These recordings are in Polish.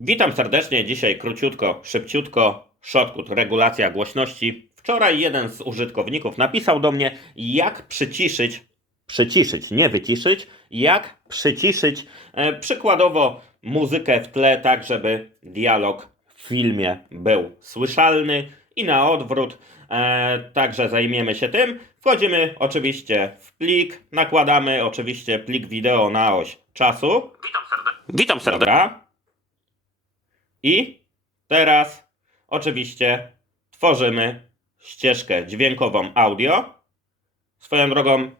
Witam serdecznie. Dzisiaj króciutko, szybciutko, shortcut, regulacja głośności. Wczoraj jeden z użytkowników napisał do mnie, jak przyciszyć, przyciszyć, nie wyciszyć, jak przyciszyć e, przykładowo muzykę w tle, tak żeby dialog w filmie był słyszalny i na odwrót. E, także zajmiemy się tym. Wchodzimy oczywiście w plik, nakładamy oczywiście plik wideo na oś czasu. Witam serdecznie. Dobra. I teraz oczywiście tworzymy ścieżkę dźwiękową audio. Swoją drogą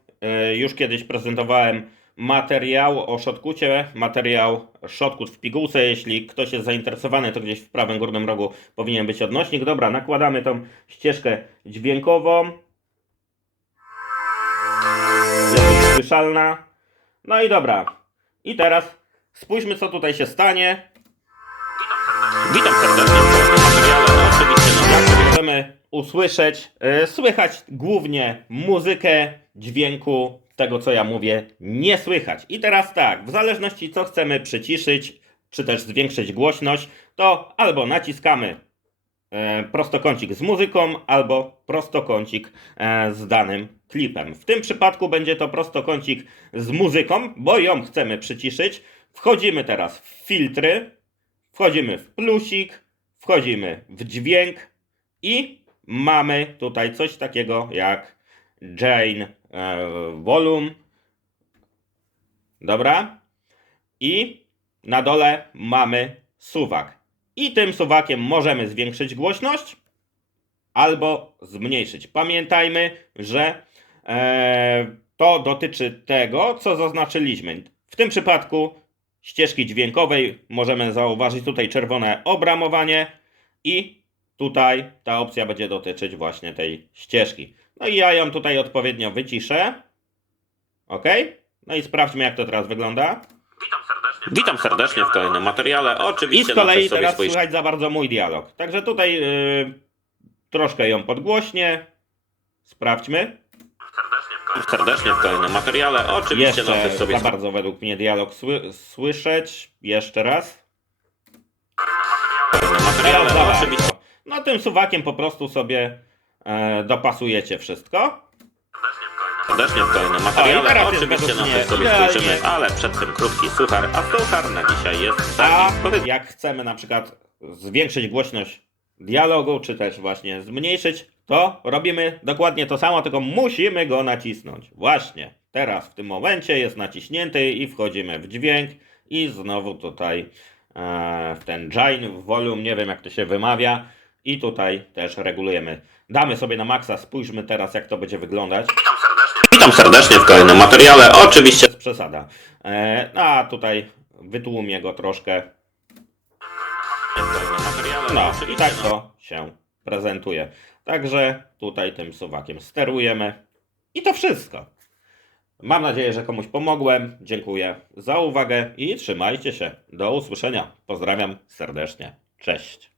y, już kiedyś prezentowałem materiał o shotkucie, materiał shotkut w pigułce. Jeśli ktoś jest zainteresowany, to gdzieś w prawym górnym rogu powinien być odnośnik. Dobra, nakładamy tą ścieżkę dźwiękową. Jest słyszalna. No i dobra. I teraz spójrzmy co tutaj się stanie. Witam serdecznie w materiale. No, oczywiście, no, jak chcemy usłyszeć, y, słychać głównie muzykę, dźwięku, tego co ja mówię, nie słychać. I teraz tak, w zależności co chcemy przyciszyć, czy też zwiększyć głośność, to albo naciskamy e, prostokącik z muzyką, albo prostokącik e, z danym klipem. W tym przypadku będzie to prostokącik z muzyką, bo ją chcemy przyciszyć. Wchodzimy teraz w filtry, wchodzimy w plusik, wchodzimy w dźwięk i mamy tutaj coś takiego jak Jane e, Volume. Dobra? I na dole mamy suwak. I tym suwakiem możemy zwiększyć głośność albo zmniejszyć. Pamiętajmy, że e, to dotyczy tego, co zaznaczyliśmy. W tym przypadku ścieżki dźwiękowej możemy zauważyć tutaj czerwone obramowanie i tutaj ta opcja będzie dotyczyć właśnie tej ścieżki. No i ja ją tutaj odpowiednio wyciszę. Ok? No i sprawdźmy jak to teraz wygląda. Witam serdecznie w kolejnym materiale. Oczywiście I z kolei teraz słychać za bardzo mój dialog. Także tutaj yy, troszkę ją podgłośnię. Sprawdźmy. Serdecznie w kolejnym materiale. Oczywiście Jeszcze na też sobie za bardzo według mnie dialog sły słyszeć. Jeszcze raz. materiale. Za bardzo. Oczywiście. No tym suwakiem po prostu sobie e, dopasujecie wszystko. Serdecznie w kolejnym materiale. O, i teraz jest Oczywiście według na mnie sobie idealnie. skończymy, ale przed tym krótki suchar. A suchar na dzisiaj jest A taki. jak chcemy na przykład zwiększyć głośność dialogu, czy też właśnie zmniejszyć, to robimy dokładnie to samo, tylko musimy go nacisnąć. Właśnie teraz w tym momencie jest naciśnięty i wchodzimy w dźwięk i znowu tutaj e, w ten Jain volume, nie wiem jak to się wymawia i tutaj też regulujemy. Damy sobie na maksa, spójrzmy teraz jak to będzie wyglądać. Witam serdecznie w kolejnym materiale. Oczywiście. Jest przesada. E, no, a tutaj wytłumię go troszkę. No i tak to się prezentuje. Także tutaj tym suwakiem sterujemy. I to wszystko. Mam nadzieję, że komuś pomogłem. Dziękuję za uwagę i trzymajcie się. Do usłyszenia. Pozdrawiam serdecznie. Cześć.